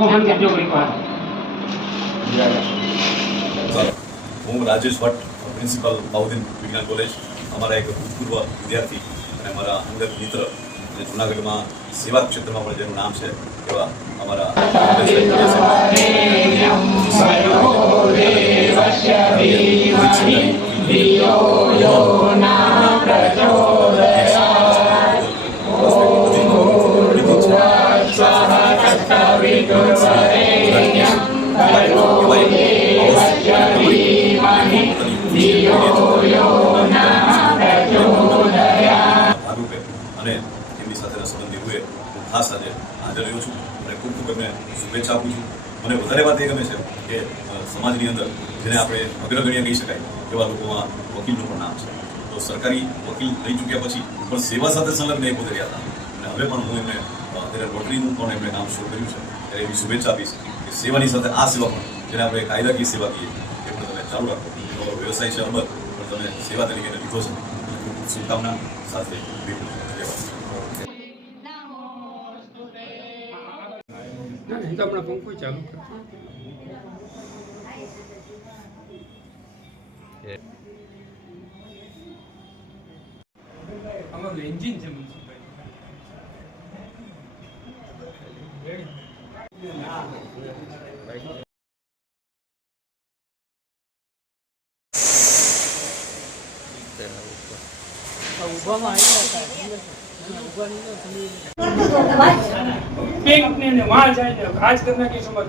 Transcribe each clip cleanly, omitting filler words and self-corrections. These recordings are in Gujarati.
સંબોધન કરજો એકવાર. હું રાજેશ ભટ્ટ, પ્રિન્સિપલ બાઉદ્દીન વિજ્ઞાન કોલેજ, અમારા એક ભૂતપૂર્વ વિદ્યાર્થી અને અમારા અંગત મિત્ર અને જૂનાગઢમાં સેવા ક્ષેત્રમાં પણ જેનું નામ છે એવા અમારા ભાગરૂપે અને એમની સાથેના સંબંધીઓએ હું ખાસ આજે હાજર રહ્યો છું અને ખૂબ ખૂબ એમને શુભેચ્છા આપું છું. મને વધારે વાત એ ગમે છે કે સમાજની અંદર જેને આપણે અગ્રગણ્ય કહી શકાય એવા લોકોમાં વકીલનું પણ નામ છે. તો સરકારી વકીલ થઈ ચૂક્યા પછી પણ સેવા સાથે સંલગ્ન એ પોતે રહ્યા હતા અને હવે પણ હું એમને અત્યારે રોટરીનું પણ એમણે કામ શરૂ કર્યું છે ત્યારે એવી શુભેચ્છા આપીશ કે સેવાની સાથે આ સેવા પણ જેને આપણે કાયદાકીય સેવા કહીએ એ પણ તમે ચાલુ રાખો. તમારો વ્યવસાય છે અલબત્ત પણ તમે સેવા તરીકે લીધો છે. ખૂબ શુભકામના સાથે હમણાં પંખો ચાલુ અમારું એન્જિન છે बैंक ने वहाँ जाए आज करना की समझ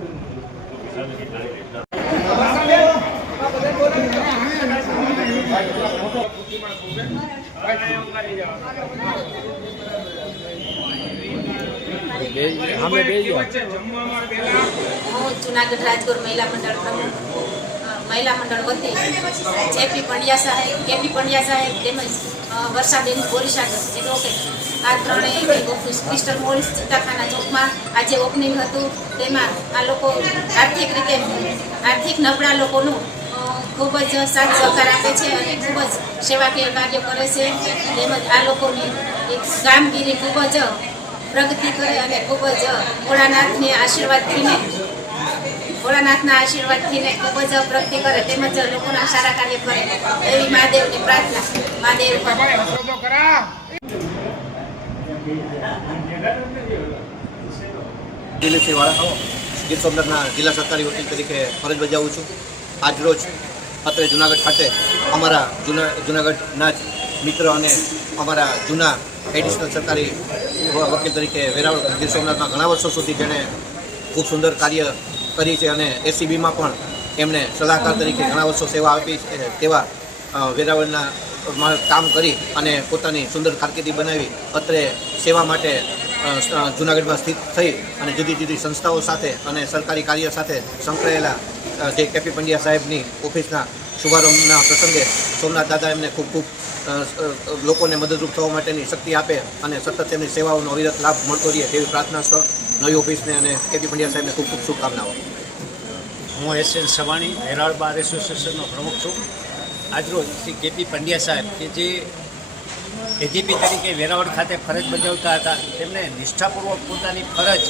जूनागढ़ राजगुरु महिला मंडल प्रमुख महिला मंडल वती जेपी पंड्या साहेब केपी पंड्या साहेब તેમજ વર્ષાબેન બોરીસાગર એડવોકેટ આ ત્રણેય ઓફિસ ક્રિસ્ટલ મોલિસ ચિત્તાખાના ચોકમાં આજે ઓપનિંગ હતું. તેમાં આ લોકો આર્થિક નબળા લોકોનું ખૂબ જ સાથ સહકાર આપે છે અને ખૂબ જ સેવાકીય કાર્ય કરે છે. તેમજ આ લોકોની એક કામગીરી ખૂબ જ પ્રગતિ કરે અને ખૂબ જ ભોળાનાથના આશીર્વાદથી ખૂબ જ પ્રગતિ કરે તેમજ લોકોના સારા કાર્ય કરે એવી મહાદેવની પ્રાર્થના. મહાદેવ દિલીપસિંહવાળા ગીર સોમનાથના જિલ્લા સરકારી વકીલ તરીકે ફરજ બજાવું છું. આજરોજ અત્રે જૂનાગઢ ખાતે અમારા જૂનાગઢના જ મિત્ર અને અમારા જૂના એડિશનલ સરકારી વકીલ તરીકે વેરાવળ ગીર સોમનાથમાં ઘણા વર્ષો સુધી જેણે ખૂબ સુંદર કાર્ય કરી છે અને એસીબીમાં પણ એમણે સલાહકાર તરીકે ઘણા વર્ષો સેવા આપી છે તેવા વેરાવળના કામ કરી અને પોતાની સુંદર કારકિર્દી બનાવી અત્રે સેવા માટે જૂનાગઢમાં સ્થિત થઈ અને જુદી જુદી સંસ્થાઓ સાથે અને સરકારી કાર્ય સાથે સંકળાયેલા જે કેપી પંડ્યા સાહેબની ઓફિસના શુભારંભના પ્રસંગે સોમનાથ દાદા એમને ખૂબ ખૂબ લોકોને મદદરૂપ થવા માટેની શક્તિ આપે અને સતત તેમની સેવાઓનો અવિરત લાભ મળતો રહે તેવી પ્રાર્થના સહ નવી ઓફિસને અને કેપી પંડ્યા સાહેબને ખૂબ ખૂબ શુભકામનાઓ. હું એસ.એન. સવાણી વેરાવળ બાર એસોસિએશનનો પ્રમુખ છું. આજરોજ શ્રી કેપી પંડ્યા સાહેબ કે જે એજીપી તરીકે વેરાવળ ખાતે ફરજ બજાવતા હતા તેમણે નિષ્ઠાપૂર્વક પોતાની ફરજ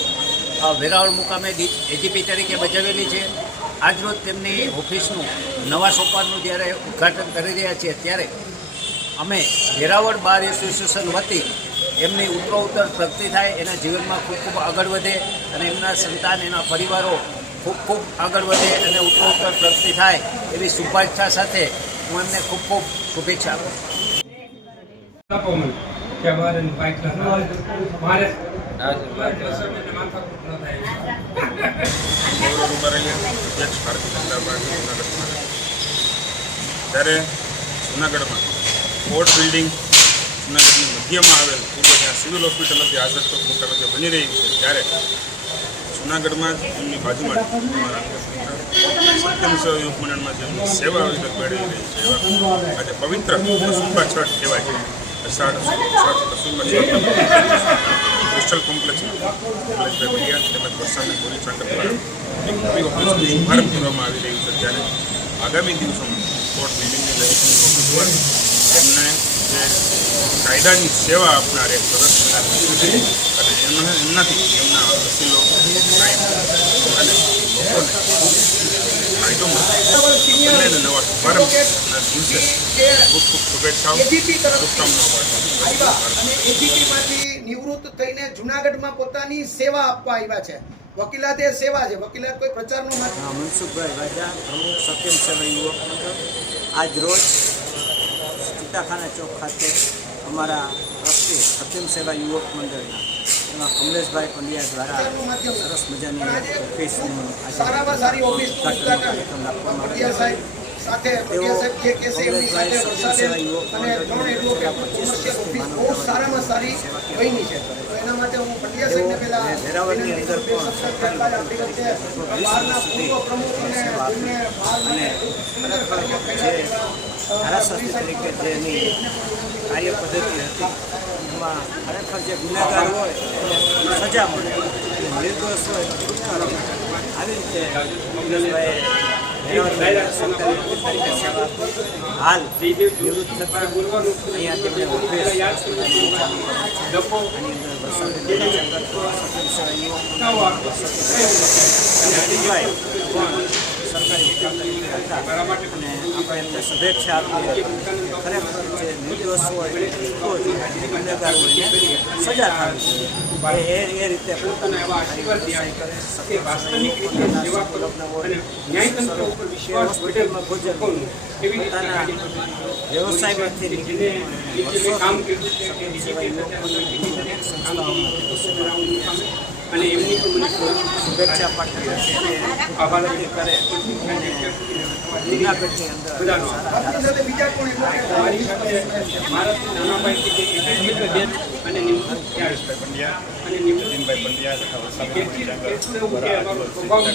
વેરાવળ મુકામે એજીપી તરીકે બજાવેલી છે. આજરોજ તેમની ઓફિસનું નવા સોપાનનું જ્યારે ઉદ્ઘાટન કરી રહ્યા છીએ ત્યારે અમે વેરાવળ બાર એસોસિએશન વતી એમની ઉત્તરોત્તર પ્રગતિ થાય, એના જીવનમાં ખૂબ ખૂબ આગળ વધે અને એમના સંતાન એના પરિવારો ખૂબ ખૂબ આગળ વધે અને ઉત્તરોત્તર પ્રગતિ થાય એવી શુભેચ્છા સાથે હું એમને ખૂબ ખૂબ શુભેચ્છા આપું. ત્યારે જૂનાગઢમાં કોર્ટ બિલ્ડિંગ જૂનાગઢની મધ્યમાં આવેલ પૂર્વ જ્યાં સિવિલ હોસ્પિટલ હતી આઝાદ ચોક મોટા ભાગે બની રહી છે ત્યારે જૂનાગઢમાં એમની બાજુમાં અમારા સત્યમ સહયોગ મંડળમાં જેમની સેવા અવિરત મેળવી રહી છે એવા આજે પવિત્ર કસુંબા છઠ કહેવાય છે. કસુંબા છઠ ક્રિસ્ટલ કોમ્પ્લેક્સમાં કમલેશભાઈ ભૈયા તેમજ વરસાદની પોલીસ સંગઠન દ્વારા એક નવી ઓફિસનો શુભારંભ કરવામાં આવી રહ્યું છે. ત્યારે આગામી દિવસોમાં કોર્ટ બિલ્ડિંગની લઈ ઓફિસ એમને જે કાયદાની સેવા આપનાર એક સરસ અને એમનાથી એમના વકીલો અને લોકોને ફાયદો મળે બંનેને નવા શુભારંભના દિવસે ખૂબ ખૂબ શુભેચ્છાઓ શુભકામનાઓ પાઠવું. એજીપીમાંથી નિવૃત્ત થઈને જુનાગઢમાં પોતાની સેવા આપવા આવ્યા છે. વકીલાત એ સેવા છે, વકીલાત કોઈ પ્રચારનું નથી. મનસુખભાઈ વાજા, પ્રમુખ સત્યમ સેવા યુવક મંડળ. આજ રોજ ચિત્તાખાના ચોક ખાતે અમારા ટ્રસ્ટી સત્યમ સેવા યુવક મંડળના એમાં કમલેશભાઈ પંડ્યા દ્વારા સરસ મજાની ઓફિસનું સારામાં સારી ઓફિસનું ઉદ્ઘાટન આપવામાં પટિયા સાહેબ સાથે પટિયા સાહેબ જે કહેશે એમની સાથે વર્ષાબેન અને 3 એડવોકેટ કોમર્શિયલ ઓફિસ બહુ સારામાં સારી બની છે. તો એના માટે હું પટિયા સાહેબને પહેલા વેરાવળની અંદર પણ સરકારી બહારના પૂર્વ પ્રમુખ અને જેમને અને ખરેખર જે ધારાશાસ્ત્રી તરીકે જેની કાર્ય પદ્ધતિ હતી એમાં ખરેખર જે ગુનેગાર હોય એને સજા મળે અને નિર્દોષ હોય એને છુટકારો મળે. આવી રીતે કમલેશભાઈએ સરકારી વકીલ તરીકે સેવા આપી. હાલ નિવૃત્ત થતાં અહીંયા તેમણે ઓફિસ આની અંદર સરકારી વકીલ હતા અને આપણે એમને શુભેચ્છા આપીએ. ખરેખર જે નિર્દોષ હોય ગુનેગાર હોય એને સજા થવી જોઈએ. એ રીતે પોતાના વ્યવસાય કરે, હોસ્પિટલમાં ભોજન પોતાના વ્યવસાયમાંથી નીકળી અને એમની પણ મને શુભેચ્છા પાઠવી છે કે આભારથી કરે અને જૂનાગઢની અંદર આપણી સાથે બીજા કોણ એડવોકેટ મારી સાથે મારા નાના ભાઈ અને નિવૃત્ત થયા પંડ્યા અને નિવૃત્ત જતીનભાઈ પંડ્યા તથા વર્ષાબેન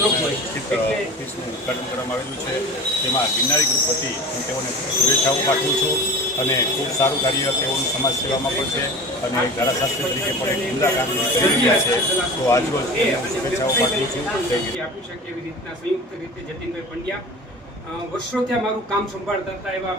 ઓફિસનું ઉદ્ઘાટન કરવામાં આવેલું છે. તેમાં ગિરનારી ગ્રુપ વતી હું તેઓને શુભેચ્છાઓ પાઠવું છું અને ખૂબ સારું કાર્ય તેઓનું સમાજ સેવામાં પણ છે અને એક ધારાશાસ્ત્રી તરીકે પણ એક ઉમદા કામગીરી કરી રહ્યા છે. તો આજરોજ તેમને હું શુભેચ્છાઓ પાઠવું છું. જય ગિરનાર. આપી શકે એવી રીતના સંયુક્ત રીતે જતીનભાઈ પંડ્યા વર્ષોથી મારું કામ સંભાળતા હતા એવા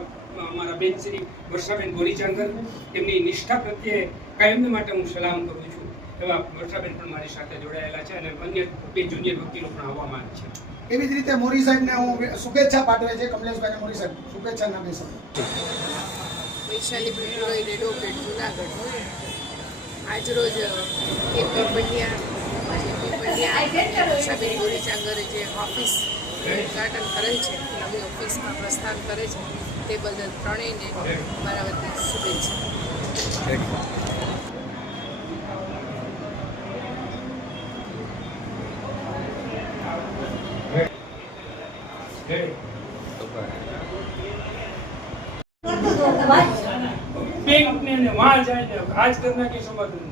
અમારા બેન શ્રી વર્ષાબેન ગોરીચાંગર, તેમની નિષ્ઠા પ્રત્યે કાયમ માટે હું સલામ કરું છું. એવા વર્ષાબેન પણ મારી સાથે જોડાયેલા છે અને અન્ય 2 જુનિયર વકીલો પણ આવવામાં છે. એવી જ રીતે મોરી સાહેબને હું શુભેચ્છા પાઠવે છે. કમલેશભાઈને મોરી સાહેબ શુભેચ્છા નામે સર. વૈશાલી બ્યુરોઈડ એડવોકેટ જુનાગઢ. આજરોજ કેપી પંડ્યા વર્ષાબેન ગોરીચાંગરે જે ઓફિસ ઉદ્ઘાટન કરેલ છે, નવી ઓફિસમાં પ્રસ્થાન કરે છે, તે બદલ ત્રણેયને મારા વતી શુભેચ્છા. બેંક ને વહાં જાય ને આજ કરના કે સમાધાન